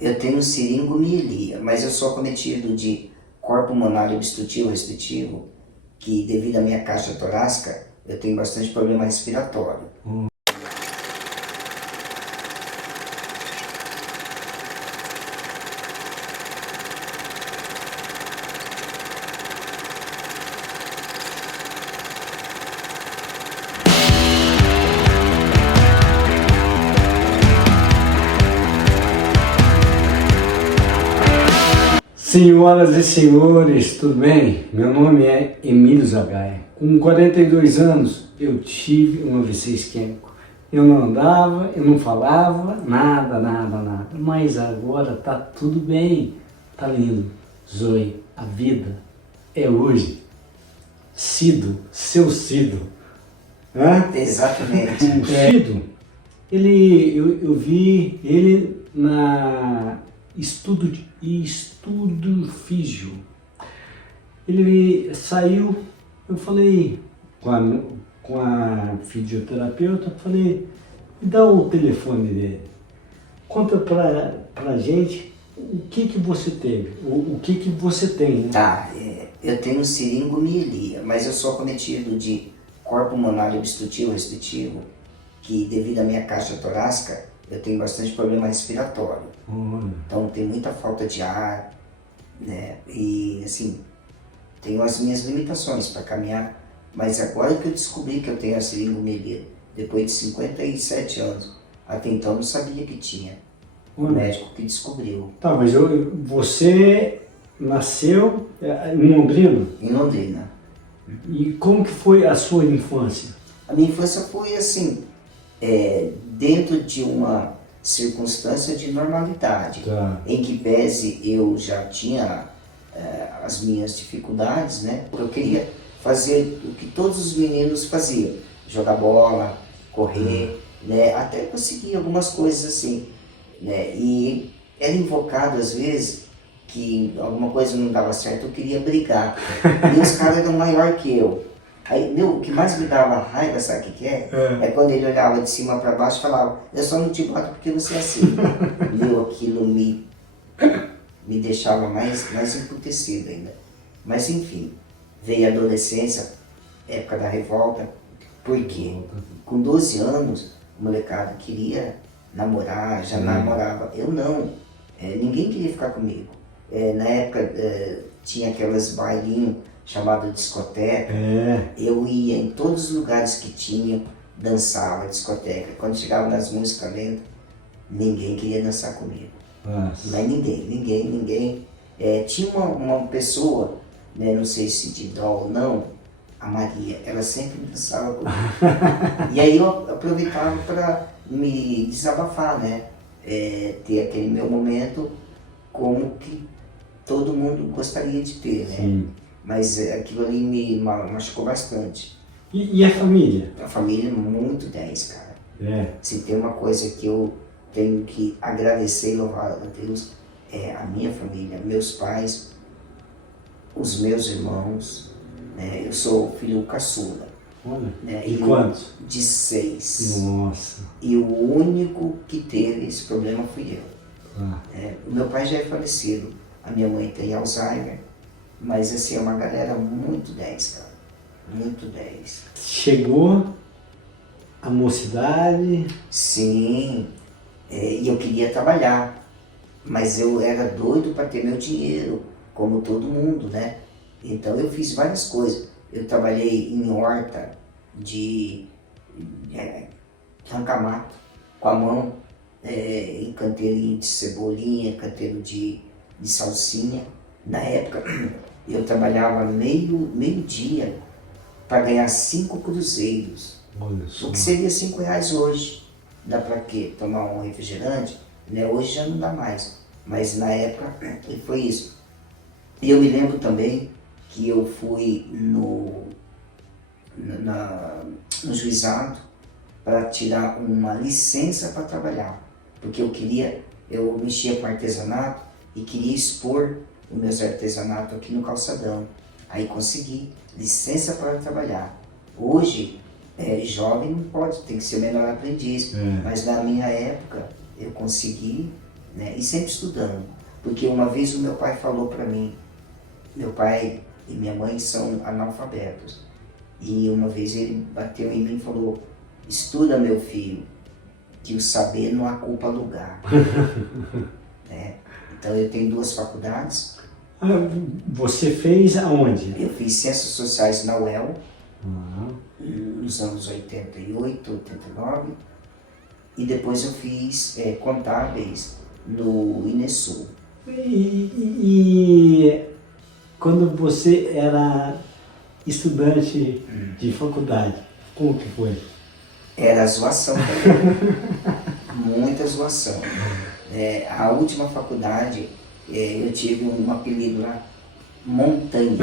Eu tenho siringomielia, mas eu sou acometido de corpo pulmonar obstrutivo restritivo, que devido à minha caixa torácica, eu tenho bastante problema respiratório. Senhoras e senhores, tudo bem? Meu nome é Emílio Zagaia. Com 42 anos, eu tive um AVC isquêmico. Eu não andava, eu não falava, nada. Mas agora tá tudo bem, tá lindo. Zoe, a vida é hoje. Cido, seu Cido. Hã? Exatamente. Cido, eu vi ele na Estudo Físio. Ele saiu, eu falei com a fisioterapeuta, falei, me dá o telefone dele. Conta pra gente o que você teve, o que você tem, né? Tá, eu tenho siringomielia, mas eu sou acometido de corpo pulmonar obstrutivo restritivo, que devido à minha caixa torácica, eu tenho bastante problema respiratório. Então tem muita falta de ar, né? E assim, tenho as minhas limitações para caminhar, mas agora que eu descobri que eu tenho a siringomielia, depois de 57 anos, até então eu não sabia que tinha. O médico que descobriu. Tá, mas você nasceu em Londrina? Em Londrina. E como que foi a sua infância? A minha infância foi assim, dentro de uma circunstância de normalidade, Tá. em que pese eu já tinha as minhas dificuldades, né? Eu queria fazer o que todos os meninos faziam, jogar bola, correr, né? Até conseguir algumas coisas assim, né? E era invocado às vezes que alguma coisa não dava certo, eu queria brigar, e os caras eram maior que eu. Aí, o que mais me dava raiva, sabe o que é? É quando ele olhava de cima para baixo e falava, eu só não te bato porque você é assim. Aquilo me deixava mais emputecido ainda. Mas enfim, veio a adolescência, época da revolta, porque com 12 anos, o molecado queria namorar, já namorava. Eu não, ninguém queria ficar comigo. Na época tinha aquelas bailinhos chamado discoteca, eu ia em todos os lugares que tinha, dançava discoteca. Quando chegava nas músicas lentas, ninguém queria dançar comigo. Nossa. Mas ninguém. Tinha uma pessoa, né, não sei se de dó ou não, a Maria, ela sempre dançava comigo. E aí eu aproveitava para me desabafar, né? Ter aquele meu momento como que todo mundo gostaria de ter, né? Sim. Mas aquilo ali me machucou bastante. E a família? A família é muito 10, cara. Se tem uma coisa que eu tenho que agradecer e louvar a Deus, é a minha família, meus pais, os meus irmãos, né? Eu sou filho caçula. Olha, Né? e quantos? De 6. Nossa. E o único que teve esse problema fui eu. Ah. O meu pai já é falecido, a minha mãe tem Alzheimer, mas assim, é uma galera muito 10, cara. Muito 10. Chegou a mocidade? Sim, e eu queria trabalhar, mas eu era doido para ter meu dinheiro, como todo mundo, né? Então eu fiz várias coisas. Eu trabalhei em horta de arrancar mato com a mão, em canteirinho de cebolinha, canteiro de salsinha. Na época eu trabalhava meio-dia para ganhar 5 cruzeiros. Olha só. O que seria R$5 hoje? Dá para quê? Tomar um refrigerante? Né? Hoje já não dá mais, mas na época foi isso. E eu me lembro também que eu fui no juizado para tirar uma licença para trabalhar, porque eu mexia com artesanato e queria expor os meus artesanatos aqui no calçadão. Aí consegui licença para trabalhar. Hoje, jovem não pode, tem que ser menor aprendiz, mas na minha época eu consegui né? E sempre estudando. Porque uma vez o meu pai falou para mim, meu pai e minha mãe são analfabetos. E uma vez ele bateu em mim e falou, estuda meu filho, que o saber não ocupa lugar. Né? Então eu tenho 2 faculdades. Você fez aonde? Eu fiz Ciências Sociais na UEL, Uhum. nos anos 88, 89. E depois eu fiz Contábeis no Inesul. E quando você era estudante de faculdade, como que foi? Era zoação também, muita zoação. A última faculdade, eu tive um apelido lá, Montanha.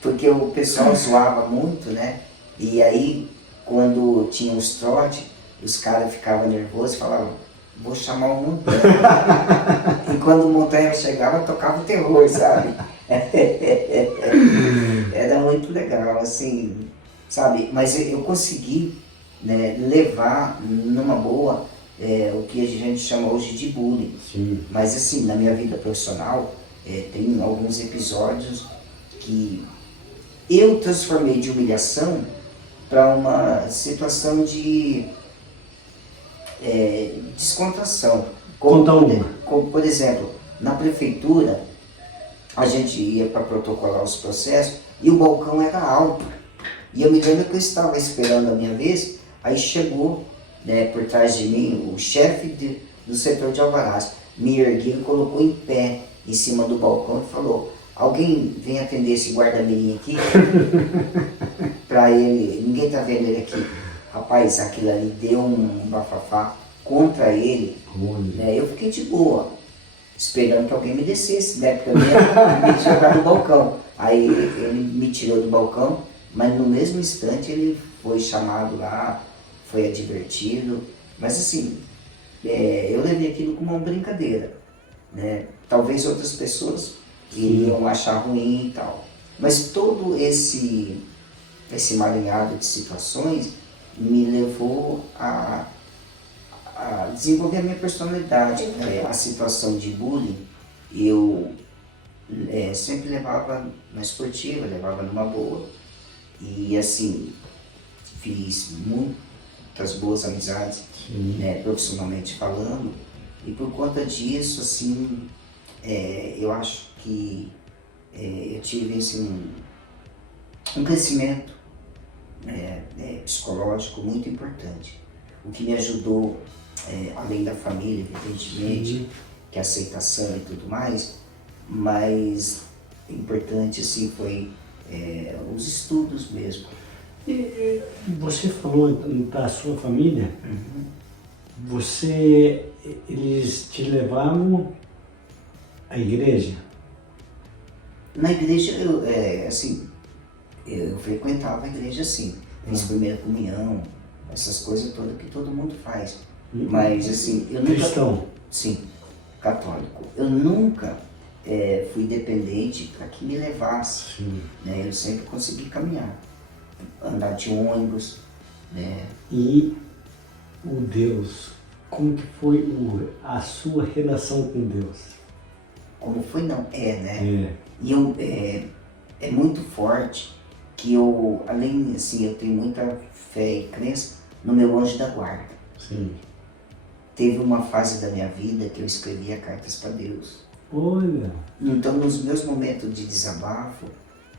Porque o pessoal zoava muito, né? E aí, quando tinha os trote, os caras ficavam nervosos e falavam, vou chamar o Montanha. E quando o Montanha chegava, tocava o terror, sabe? Era muito legal, assim, sabe? Mas eu consegui, né, levar numa boa o que a gente chama hoje de bullying. Sim. Mas assim, na minha vida profissional, tem alguns episódios que eu transformei de humilhação para uma situação de descontração. Conta uma. Como, por exemplo, na prefeitura, a gente ia para protocolar os processos e o balcão era alto. E eu me lembro que eu estava esperando a minha vez, aí chegou, né, por trás de mim o chefe do setor de alvarás, me ergueu e colocou em pé em cima do balcão e falou, alguém vem atender esse guarda-mirim aqui? Para ele, ninguém tá vendo ele aqui. Rapaz, aquilo ali deu um bafafá contra ele, né? Eu fiquei de boa, esperando que alguém me descesse, né? Porque eu ia me jogar no balcão. Aí ele me tirou do balcão, mas no mesmo instante ele foi chamado lá, foi advertido. Mas assim, eu levei aquilo como uma brincadeira, né? Talvez outras pessoas iriam achar ruim e tal. Mas todo esse emaranhado de situações me levou a desenvolver a minha personalidade. A situação de bullying, eu sempre levava na esportiva, levava numa boa. E assim, fiz muitas boas amizades, né, profissionalmente falando. E por conta disso, assim, eu acho que eu tive assim, um crescimento psicológico muito importante. O que me ajudou, além da família, evidentemente, que é a aceitação e tudo mais, mas importante assim, foi os estudos mesmo. E você falou da sua família, eles te levavam à igreja? Na igreja, eu frequentava a igreja assim, fiz primeira comunhão, essas coisas todas que todo mundo faz. Mas assim, eu nunca... Cristão? Sim, católico. Eu nunca fui dependente para que me levasse. Né? Eu sempre consegui caminhar, andar de ônibus. Né? E o Deus, como que foi a sua relação com Deus? Como foi não? Né? E é muito forte que eu, além assim, eu tenho muita fé e crença no meu anjo da guarda. Sim. Teve uma fase da minha vida que eu escrevia cartas para Deus. Olha! Então, nos meus momentos de desabafo,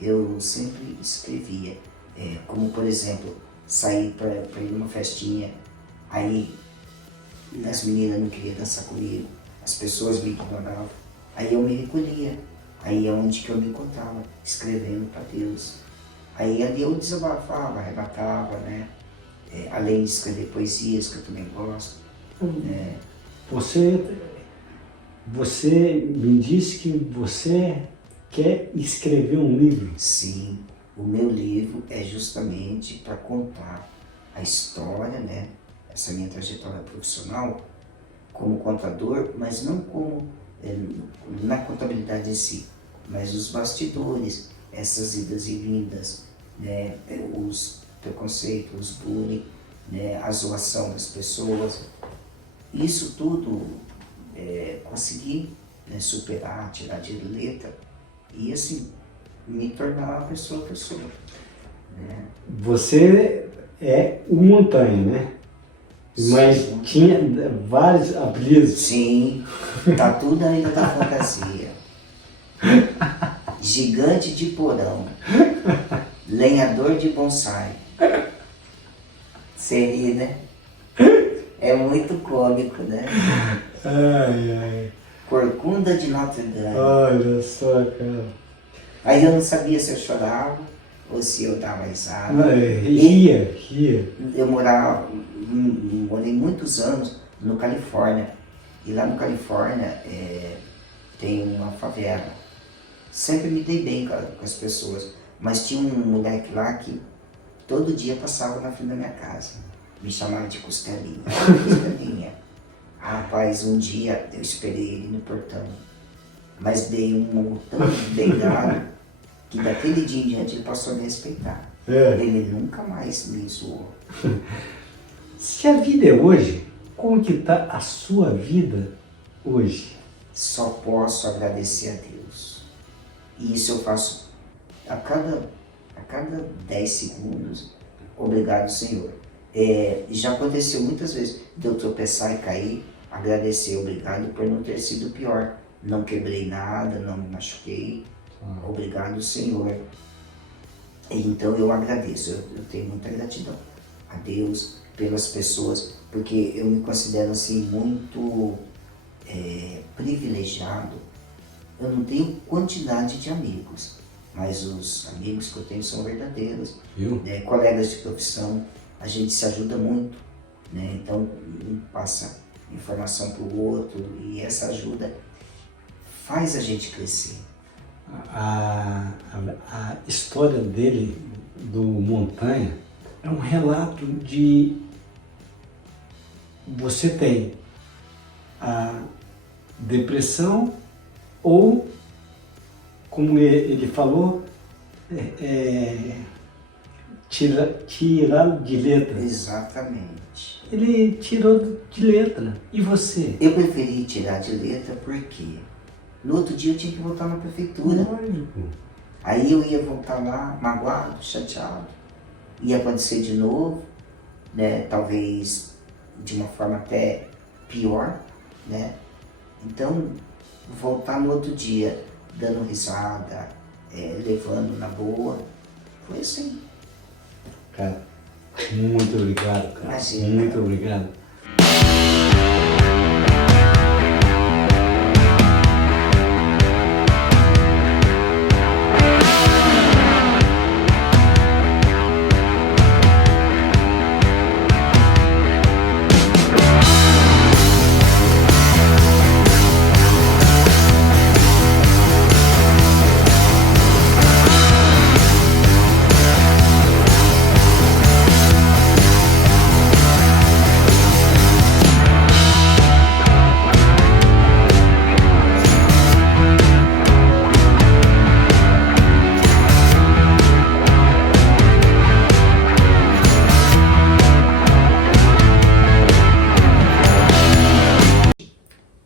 eu sempre escrevia. Como, por exemplo, sair para ir numa festinha, aí as meninas não queriam dançar comigo, as pessoas me ignoravam, aí eu me recolhia. Aí é onde que eu me encontrava, escrevendo para Deus. Aí ali eu desabafava, arrebatava, né? Além de escrever poesias, que eu também gosto. Você me disse que você quer escrever um livro. Sim, o meu livro é justamente para contar a história, né? Essa minha trajetória profissional como contador, mas não como na contabilidade em si, mas os bastidores, essas idas e vindas, né? Os preconceitos, os bullying, né? A zoação das pessoas. Isso tudo consegui, né, superar, tirar de letra e assim me tornar a pessoa que eu sou. Né? Você é o Montanha, né? Mas Sim. tinha vários apelidos. Sim, tá tudo ainda da fantasia. Gigante de porão, lenhador de bonsai. Você ri, né? É muito cômico, né? Ai, ai. Corcunda de Notre Dame. Olha só, cara. Aí eu não sabia se eu chorava ou se eu dava risada. Ria. Eu morei muitos anos no Califórnia. E lá no Califórnia tem uma favela. Sempre me dei bem com as pessoas. Mas tinha um moleque lá que todo dia passava na frente da minha casa. Me chamava de Costelinha. Costelinha. Rapaz, um dia eu esperei ele no portão. Mas dei um murro tão bem dado que daquele dia em diante ele passou a me respeitar. Ele nunca mais me zoou. Se a vida é hoje, como que está a sua vida hoje? Só posso agradecer a Deus. E isso eu faço a cada 10 segundos. Obrigado, Senhor. Já aconteceu muitas vezes de eu tropeçar e cair, agradecer, obrigado por não ter sido pior. Não quebrei nada, não me machuquei. Obrigado, Senhor. Então eu agradeço, eu tenho muita gratidão a Deus, pelas pessoas, porque eu me considero assim muito privilegiado. Eu não tenho quantidade de amigos, mas os amigos que eu tenho são verdadeiros, né? Colegas de profissão, a gente se ajuda muito, né? Então um passa informação para o outro e essa ajuda faz a gente crescer. A história dele, do Montanha, é um relato de... Você tem a depressão ou, como ele falou, tirar de letra. Exatamente. Ele tirou de letra. E você? Eu preferi tirar de letra porque no outro dia eu tinha que voltar na prefeitura. Lógico. Aí eu ia voltar lá magoado, chateado. Ia acontecer de novo, né? Talvez de uma forma até pior, né? Então, voltar no outro dia dando risada, levando na boa, foi assim. Cara, muito obrigado, cara. Imagina, muito cara. obrigado.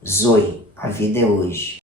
Zoe, a vida é hoje.